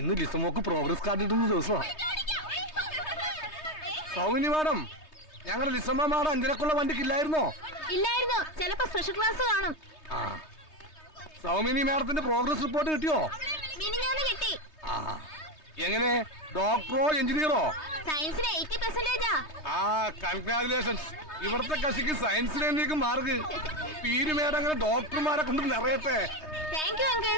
ഇന്ന് ലിസമോക്ക് progress card കിട്ടുന്ന ദിവസമാണ്. സൗമിനി മാഡം, ഞങ്ങളുടെ ലിസമ്മ മാഡം അഞ്ചരക്കുള്ള വണ്ടിക്കില്ലായിരുന്നോ? ഇല്ലായിരുന്നു, ചിലപ്പോ സ്പെഷ്യൽ ക്ലാസ് കാണും. ആ, സൗമിനി മാഡത്തിന്റെ പ്രോഗ്രസ് റിപ്പോർട്ട് കിട്ടിയോ? മിനിഞ്ഞാന്ന് കിട്ടി. ആ, എങ്ങനെ, ഡോക്ടറോ എഞ്ചിനീയറോ? സയൻസിന് 80%. ആ, കൺഗ്രാജുലേഷൻസ്. ഇവിടുത്തെ കക്ഷിക്ക് സയൻസിലേക്ക് മാർക്ക്. പീരുമേട് അങ്ങനെ ഡോക്ടർമാരെ കൊണ്ട് നിറയട്ടെ. Thank you uncle.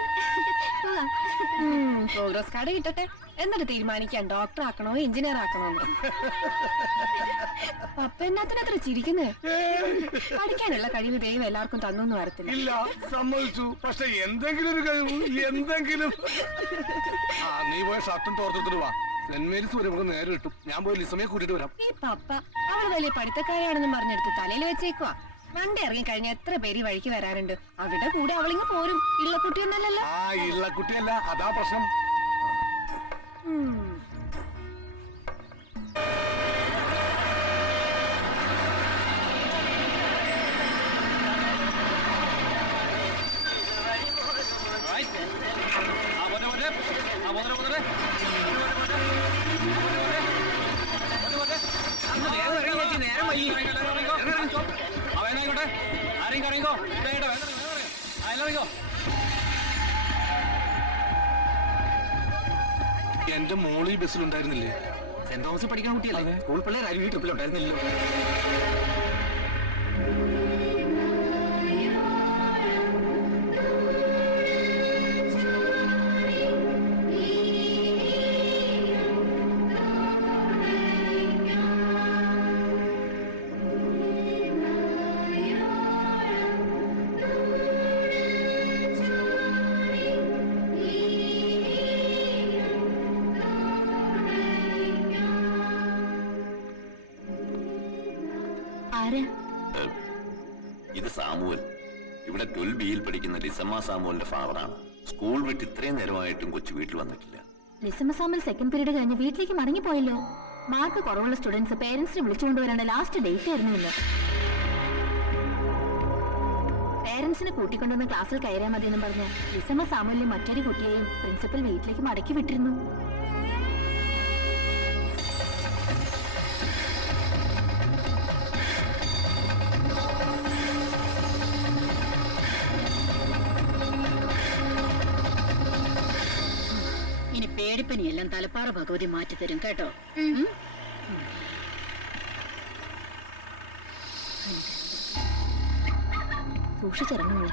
Progress card കിട്ടട്ടെ, എന്നിട്ട് തീരുമാനിക്കാം ഡോക്ടർ ആക്കണോ എഞ്ചിനീയർ ആക്കണോ. പപ്പ എന്നാത്തിനത്ര ചിരിക്കുന്നേ? പഠിക്കാനുള്ള കഴിവ് ദൈവം എല്ലാവർക്കും തന്നൊന്നും വരത്തില്ല. ഇല്ല, സമ്മതിച്ചു. പക്ഷെ എന്തെങ്കിലും ഒരു കഴിവ്, എന്തെങ്കിലും. ആ, നീ പോയ ഷർട്ടും തോർത്തെടുത്തിട്ട് വാ. സെന്റ് മേരീസ് വരെ ഇവിടെ നേരെ കിട്ടും. ഞാൻ പോയി ലിസമയെ കൂട്ടിട്ട് വരാം. ഈ പപ്പ അവള് വലിയ പഠിത്തക്കാരാണെന്ന് പറഞ്ഞെടുത്ത് തലയിൽ വെച്ചേക്കുവാ. വണ്ടി ഇറങ്ങി കഴിഞ്ഞ എത്ര പേര് വഴിക്ക് വരാറുണ്ട്. അവിടെ കൂടെ അവളിങ്ങ് പോരും. ഇള്ളക്കുട്ടിയൊന്നല്ലല്ലോ. ആ, ഇള്ളക്കുട്ടിയല്ല, അതാ പ്രശ്നം. എന്റെ മോളി ബസ്സിലുണ്ടായിരുന്നില്ലേ? സെന്റ് തോമസ് പഠിക്കുന്ന കുട്ടിയല്ലേ? സ്കൂൾ പിള്ളേർ ആരും ഈ ട്രിപ്പിലുണ്ടായിരുന്നില്ലല്ലോ. ഇത് സാമുവൽ. ഇവിടെ 12Bയിൽ പഠിക്കുന്ന ലിസമ്മ സാമുവലിന്റെ ഫാദറാണ്. സ്കൂൾ വിട്ട് ഇത്രയും നേരമായിട്ടും കൊച്ചു വീട്ടിൽ വന്നിട്ടില്ല. ലിസമ്മ സാമുവൽ സെക്കൻഡ് പീരീഡ് കഴിഞ്ഞ് വീട്ടിലേക്ക് മടങ്ങിപ്പോയല്ലോ. മാർക്ക് കുറവുള്ള സ്റ്റുഡൻസ് പേരൻസിനെ വിളിച്ചുകൊണ്ടുവരേണ്ട ലാസ്റ്റ് ഡേറ്റ് ആയിരുന്നു ഇന്ന്. പേരൻസിനെ കൂട്ടിക്കൊണ്ടുവന്ന് ക്ലാസ്സിൽ കയറിയാൽ മതി എന്നും പറഞ്ഞ് ലിസമ്മ സാമുവലിനെ മറ്റൊരു കുട്ടിയെയും പ്രിൻസിപ്പൽ വീട്ടിലേക്ക് മടക്കി വിട്ടിരുന്നു. പേടിപ്പനിയെല്ലാം തലപ്പാറ ഭഗവതി മാറ്റിത്തരും കേട്ടോ. സൂക്ഷിച്ചിറങ്ങുള്ളൂ.